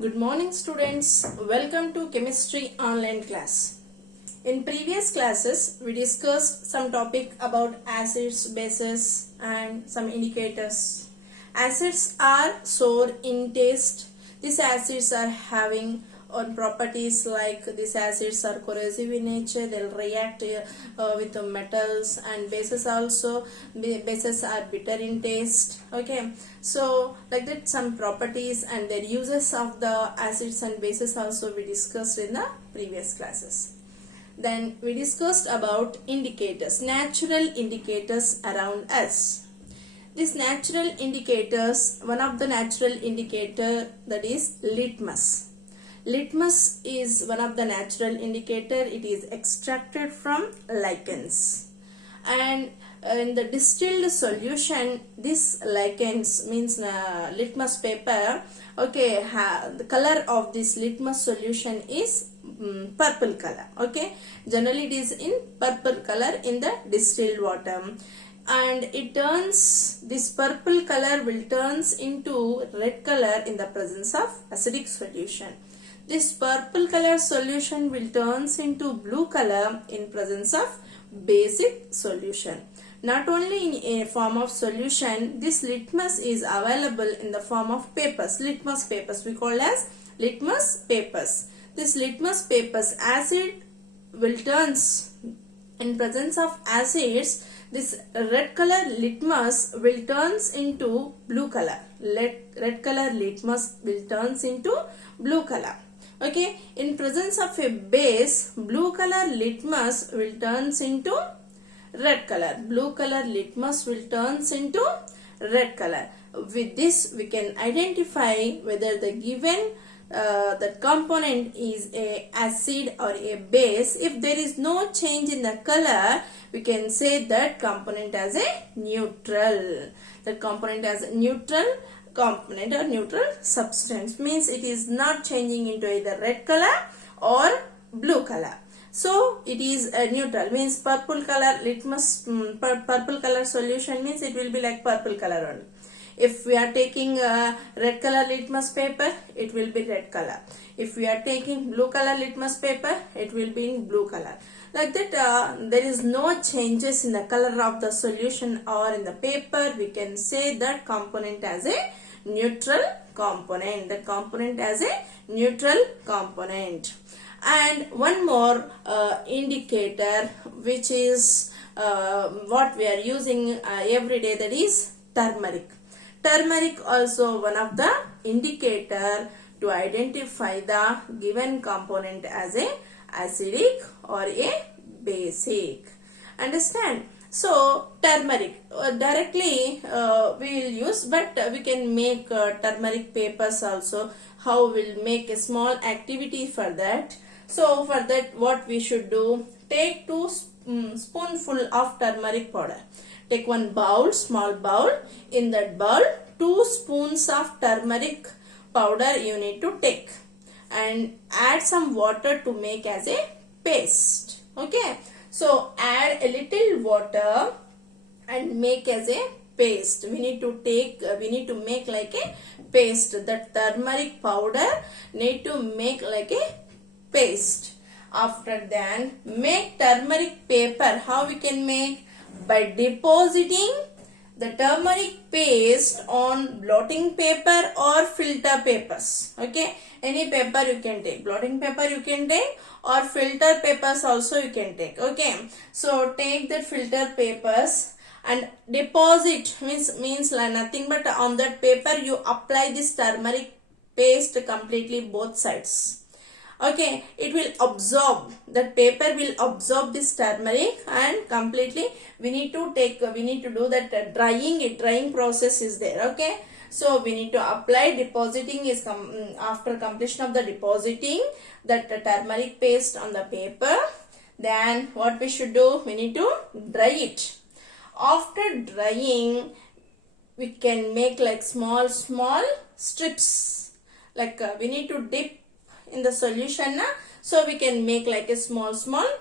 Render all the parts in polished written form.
Good morning students. Welcome to chemistry online class. In previous classes we discussed some topic about acids, bases and some indicators. Acids are sour in taste. These acids are having on properties like these acids are corrosive in nature. They'll react with the metals, and bases also, bases are bitter in taste. Okay, so like that some properties and their uses of the acids and bases also we discussed in the previous classes. Then we discussed about indicators, natural indicators around us. These natural indicators, one of the natural indicator, that is litmus. Litmus is one of the natural indicator. It is extracted from lichens, and in the distilled solution, this lichens means litmus paper. Okay, the color of this litmus solution is purple color. Okay, generally it is in purple color in the distilled water, and it turns, this purple color will turns into red color in the presence of acidic solution. This purple color solution will turns into blue color in presence of basic solution. Not only in a form of solution, this litmus is available in the form of papers. Litmus papers we call as litmus papers. This litmus papers, acid will turns in presence of acids. This red color litmus will turns into blue color. Red color litmus will turns into blue color. Okay, in presence of a base, blue color litmus will turns into red color. Blue color litmus will turns into red color. With this, we can identify whether the given that component is a acid or a base. If there is no change in the color, we can say that component as a neutral. That component as a neutral component or neutral substance, means it is not changing into either red color or blue color. So it is a neutral, means purple color litmus, purple color solution means it will be like purple color only. If we are taking red color litmus paper, it will be red color. If we are taking blue color litmus paper, it will be in blue color. Like that, there is no changes in the color of the solution or in the paper. We can say that component as a neutral component. The component as a neutral component. And one more indicator, which is what we are using every day, that is turmeric. Turmeric also one of the indicator to identify the given component as a acidic or a basic. Understand? So turmeric directly we will use, but we can make turmeric papers also. How we'll make a small activity for that. So for that, what we should do, take 2 spoonful of turmeric powder. Take one bowl, small bowl. In that bowl, 2 spoons of turmeric powder you need to take, and add some water to make as a paste. Okay, so add a little water and make as a paste. We need to make like a paste. That turmeric powder need to make like a paste. After that, make turmeric paper. How we can make? By depositing the turmeric paste on blotting paper or filter papers. Okay, any paper you can take. Blotting paper you can take, or filter papers also you can take. Okay, so take the filter papers and deposit, means nothing but on that paper you apply this turmeric paste completely both sides. Okay, it will absorb, that paper will absorb this turmeric, and completely we need to do that drying process is there. Okay, so we need to apply, depositing is after completion of the depositing that turmeric paste on the paper. Then what we should do, we need to dry it. After drying, we can make like small strips, like we need to dip in the solution, so we can make like a small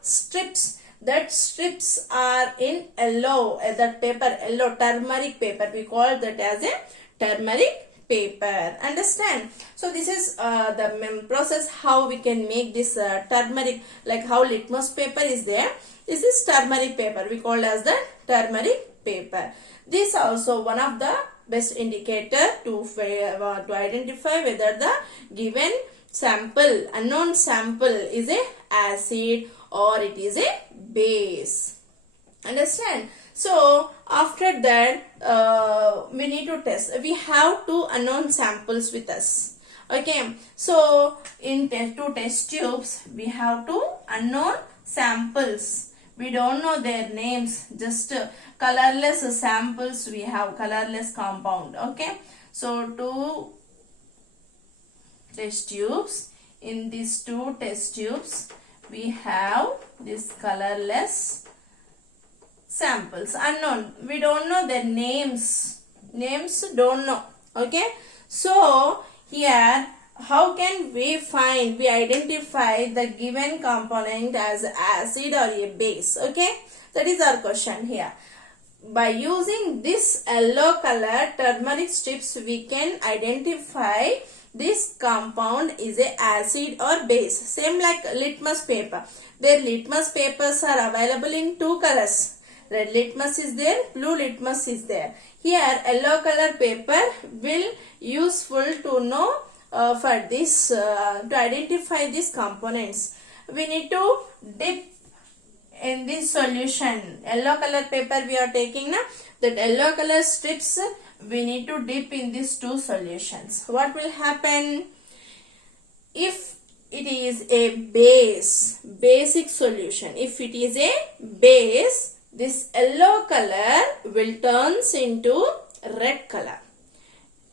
strips. That strips are in yellow, that paper yellow, turmeric paper, we call that as a turmeric paper. Understand? So this is the process how we can make this turmeric, like how litmus paper is there. This is turmeric paper. We call as the turmeric paper. This also one of the best indicator to identify whether the given sample, unknown sample, is a acid or it is a base. Understand? So after that we need to test. We have two unknown samples with us. Okay, so in two test tubes we have two unknown samples. We don't know their names, just colorless samples we have, colorless compound. Okay, so two test tubes. In these two test tubes we have this colorless samples, unknown. We don't know their names. Names don't know. Okay, so here how can we identify the given component as acid or a base? Okay, that is our question here. By using this yellow color turmeric strips, we can identify this compound is a acid or base. Same like litmus paper. Their litmus papers are available in two colors. Red litmus is there, blue litmus is there. Here yellow color paper will useful to know for this to identify these components. We need to dip in this solution. Yellow color paper we are taking now. That yellow color strips we need to dip in these two solutions. What will happen? If it is a basic solution, if it is a base, this yellow color will turns into red color.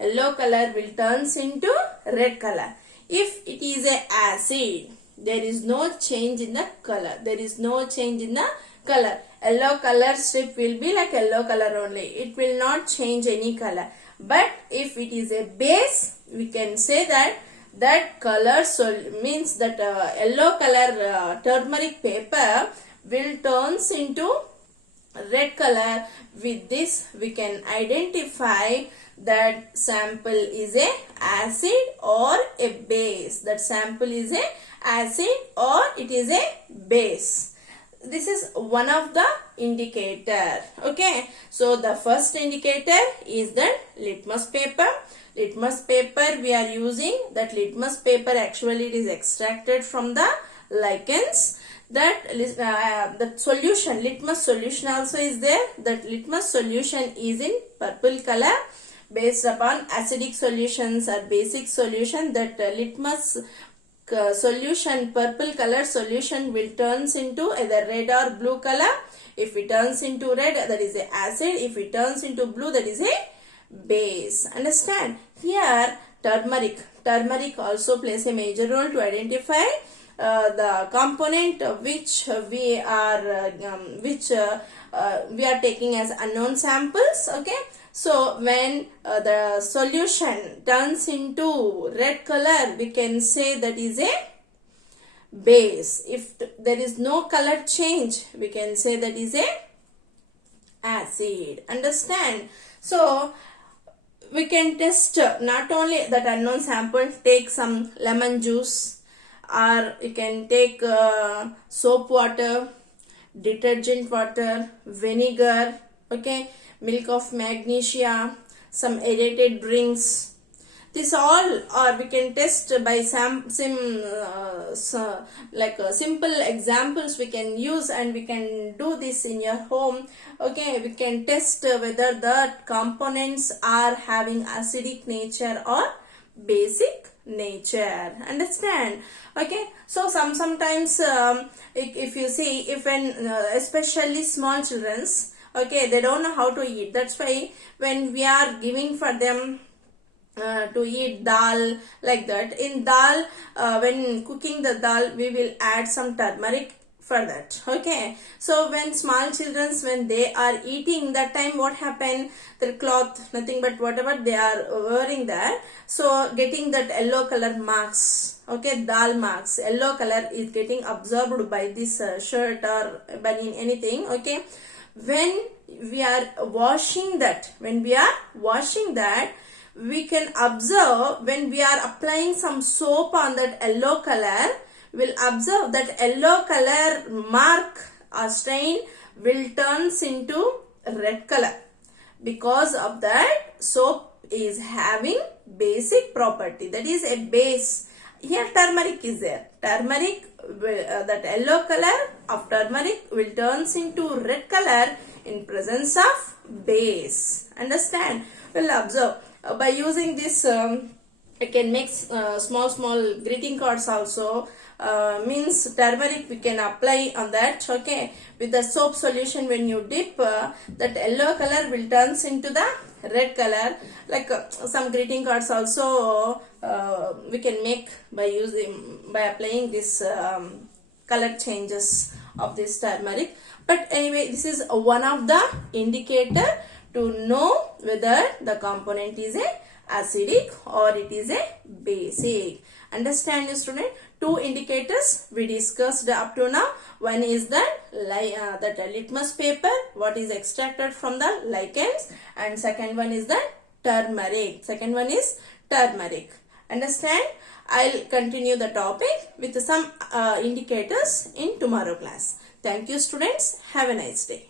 Yellow color will turns into red color. If it is a acid, there is no change in the color. There is no change in the color. Yellow color strip will be like yellow color only. It will not change any color. But if it is a base, we can say that color means that yellow color turmeric paper will turns into red color. With this we can identify that sample is a acid or a base. That sample is a acid or it is a base. This is one of the indicator. Okay, so the first indicator is the litmus paper. Litmus paper we are using. That litmus paper actually it is extracted from the lichens. That solution, litmus solution also is there. That litmus solution is in purple color. Based upon acidic solutions or basic solution, that litmus solution, purple color solution will turns into either red or blue color. If it turns into red, that is a acid. If it turns into blue, that is a base. Understand? Here turmeric also plays a major role to identify the component which we are taking as unknown samples. Okay, so when the solution turns into red color, we can say that is a base. If there is no color change, we can say that is a acid. Understand? So we can test not only that unknown sample. Take some lemon juice, or you can take soap water, detergent water, vinegar, okay, milk of magnesia, some aerated drinks. This all, or we can test by simple examples we can use, and we can do this in your home. Okay, we can test whether the components are having acidic nature or basic nature. Understand? Okay, so sometimes if you see, if when especially small children's, okay, they don't know how to eat. That's why when we are giving for them to eat dal, like that, in dal when cooking the dal, we will add some turmeric for that. Okay, so when small children, when they are eating, that time what happen, their cloth, nothing but whatever they are wearing there, so getting that yellow color marks, okay, dal marks, yellow color is getting absorbed by this shirt or banian, anything. Okay, when we are washing that, we can observe when we are applying some soap on that yellow color, we'll observe that yellow color mark or stain will turns into red color, because of that soap is having basic property, that is a base. Here turmeric is there. Turmeric, that yellow color of turmeric will turns into red color in presence of base. Understand? We'll observe. By using this, I can make small greeting cards also. Means turmeric we can apply on that. Okay, with the soap solution, when you dip, that yellow color will turns into the red color. Like some greeting cards also we can make by applying this color changes of this turmeric. But anyway, this is one of the indicator to know whether the component is a acidic or it is a basic. Understand, student? Two indicators we discussed up to now. One is that litmus paper, what is extracted from the lichens, and second one is the turmeric. Understand? I'll continue the topic with some indicators in tomorrow class. Thank you, students. Have a nice day.